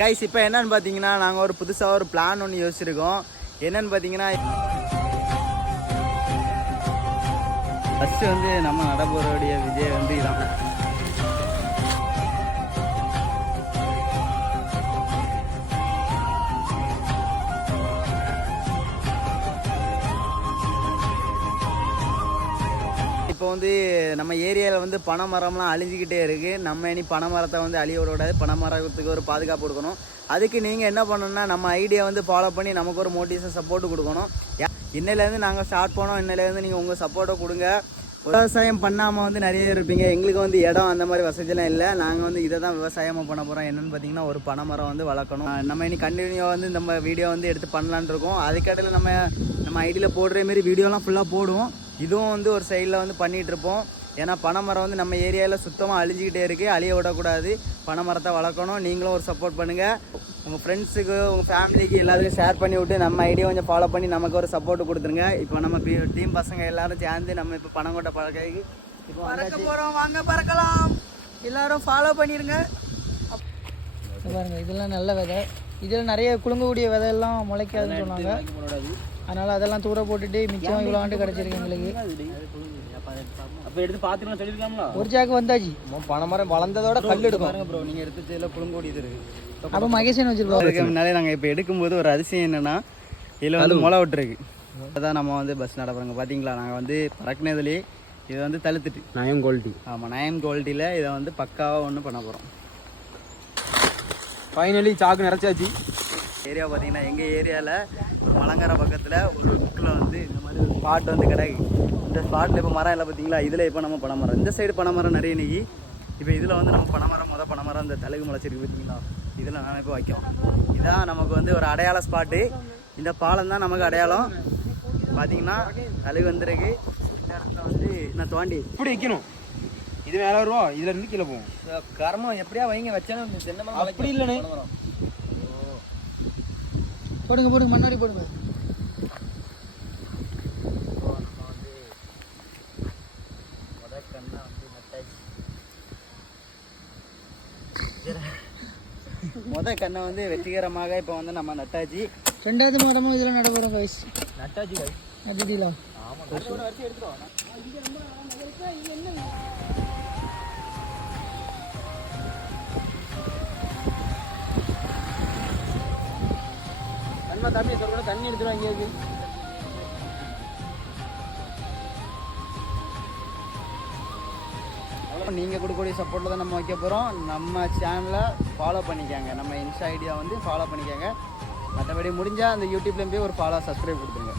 Guys இப்போ என்னன்னு பார்த்தீங்கன்னா நாங்கள் ஒரு புதுசாக ஒரு பிளான் ஒன்று யோசிச்சிருக்கோம். என்னன்னு பார்த்தீங்கன்னா ஃபஸ்ட்டு வந்து நம்ம நடப்போருடைய விஜய் வந்து இதான். இப்போ வந்து நம்ம ஏரியாவில் வந்து பனை மரம்லாம் அழிஞ்சிக்கிட்டே இருக்குது. நம்ம இனி பனை மரத்தை வந்து அழிய விடக்கூடாது. பனை மரத்துக்கு ஒரு பாதுகாப்பு கொடுக்கணும். அதுக்கு நீங்கள் என்ன பண்ணணும்னா நம்ம ஐடியா வந்து ஃபாலோ பண்ணி நமக்கு ஒரு மோட்டிவேஷன் சப்போர்ட்டு கொடுக்கணும். இன்னையிலேருந்து நாங்கள் ஸ்டார்ட் பண்ணோம். இன்னையிலேருந்து நீங்கள் உங்கள் சப்போர்ட்டை கொடுங்க. விவசாயம் பண்ணாமல் வந்து நிறைய இருப்பீங்க. எங்களுக்கு வந்து இடம் அந்த மாதிரி வசதியெல்லாம் இல்லை. நாங்கள் வந்து இதை தான் விவசாயமாக பண்ண போகிறோம். என்னென்னு பார்த்தீங்கன்னா ஒரு பனை மரம் வந்து வளர்க்கணும். நம்ம இனி கண்டினியூவாக வந்து நம்ம வீடியோ வந்து எடுத்து பண்ணலான் இருக்கோம். அதுக்கடையில் நம்ம ஐடியில் போடுற மாரி வீடியோலாம் ஃபுல்லாக போடுவோம். இதுவும் வந்து ஒரு சைடில் வந்து பண்ணிகிட்ருப்போம். ஏன்னா பனை மரம் வந்து நம்ம ஏரியாவில் சுத்தமாக அழிஞ்சிக்கிட்டே இருக்குது. அழிய விடக்கூடாது. பனை மரத்தை வளர்க்கணும். நீங்களும் ஒரு சப்போர்ட் பண்ணுங்கள். உங்கள் ஃப்ரெண்ட்ஸுக்கு உங்கள் ஃபேமிலிக்கு எல்லாத்துக்கும் ஷேர் பண்ணி விட்டு நம்ம ஐடியா கொஞ்சம் ஃபாலோ பண்ணி நமக்கு ஒரு சப்போர்ட் கொடுத்துருங்க. இப்போ நம்ம டீம் பசங்க எல்லோரும் சேர்ந்து நம்ம இப்போ பனங்கோட்டை பழக்கைக்கு இப்போ பறக்க போகிறோம். வாங்க பறக்கலாம். எல்லோரும் ஃபாலோ பண்ணிடுங்க. பாருங்க இதெல்லாம் நல்ல விதை. இதில் நிறைய குலுங்கக்கூடிய விதையெல்லாம் முளைக்காதுன்னு சொன்னாங்க. அதனால் அதெல்லாம் தூர போட்டுட்டு மிச்சம் இவ்வளோ ஆண்டு கிடச்சிருக்கு எங்களுக்கு. அப்போ எடுத்து பார்த்துக்கலாம் சொல்லியிருக்காங்களா? ஒரு ஜாக்கு வந்தாச்சு. பனை மரம் வளர்ந்ததோட கல் எடுக்கும் ப்ரோ. நீங்கள் எடுத்து இதில் குலுங்கோடி இது இருக்குது. அப்போ மகேசன் வச்சுருக்கோம். அதுக்கு முன்னாலே நாங்கள் இப்போ எடுக்கும்போது ஒரு அதிசயம் என்னென்னா இதில் வந்து முளை விட்டுருக்கு. அதான் நம்ம வந்து பஸ் நடப்புறோங்க. பார்த்தீங்களா நாங்கள் வந்து பறக்குனதுலேயே இதை வந்து தழுத்துட்டு நயம் குவாலிட்டி. ஆமாம், நயம் குவாலிட்டியில் இதை வந்து பக்காவாக ஒன்று பண்ண போகிறோம். ஃபைனலி சாக்கு நிறச்சாச்சு. ஏரியா பார்த்தீங்கன்னா எங்கள் ஏரியாவில் ஒரு மலங்கரை பக்கத்தில் ஒரு புக்கில் வந்து இந்த மாதிரி ஒரு ஸ்பாட் வந்து கிடக்கு. இந்த ஸ்பாட்டில் இப்போ மரம் இல்லை பார்த்தீங்களா? இதில் இப்போ நம்ம பனை மரம், இந்த சைடு பனை மரம் நிறைய நிற்கி. இப்போ இதில் வந்து நம்ம பனை மரம் பனை மரம் இந்த தழுகு முளைச்சிருக்கு பார்த்தீங்களா? இதில் நான் இப்போ வைக்கும். இதான் நமக்கு வந்து ஒரு அடையாள ஸ்பாட்டு. இந்த பாலம் தான் நமக்கு அடையாளம். பார்த்தீங்கன்னா தழுகு வந்துருக்கு. இந்த இடத்துல வந்து நான் தோண்டி இப்படி வைக்கணும். இது மேலே வருவோம், இதில் இருந்து கீழே போவோம். கரமம் எப்படியா வைங்க வச்சாலும் அப்படி இல்லைண்ணே. போடுங்க போடுங்க மண்ணாடி போடுங்க. முத கண்ணை வந்து வெற்றிகரமாக இப்போ வந்து நம்ம நட்டாச்சு. ரெண்டாவது மரமும் இதில் நட போகிறோம் கைஸ். நட்டாச்சு கை நட்டுட்டீங்களா? தண்ணி சொல்ற தண்ணி எடுத்துருவாங்க. நீங்கள் கொடுக்கக்கூடிய சப்போர்ட்டில் தான் நம்ம வைக்க போகிறோம். நம்ம சேனலை ஃபாலோ பண்ணிக்கோங்க. நம்ம இன்ஸ்டா ஐடியா வந்து ஃபாலோ பண்ணிக்கோங்க. மற்றபடி முடிஞ்சால் அந்த யூடியூப்லேயும் போய் ஒரு ஃபாலோ சப்ஸ்கிரைப் கொடுத்துருங்க.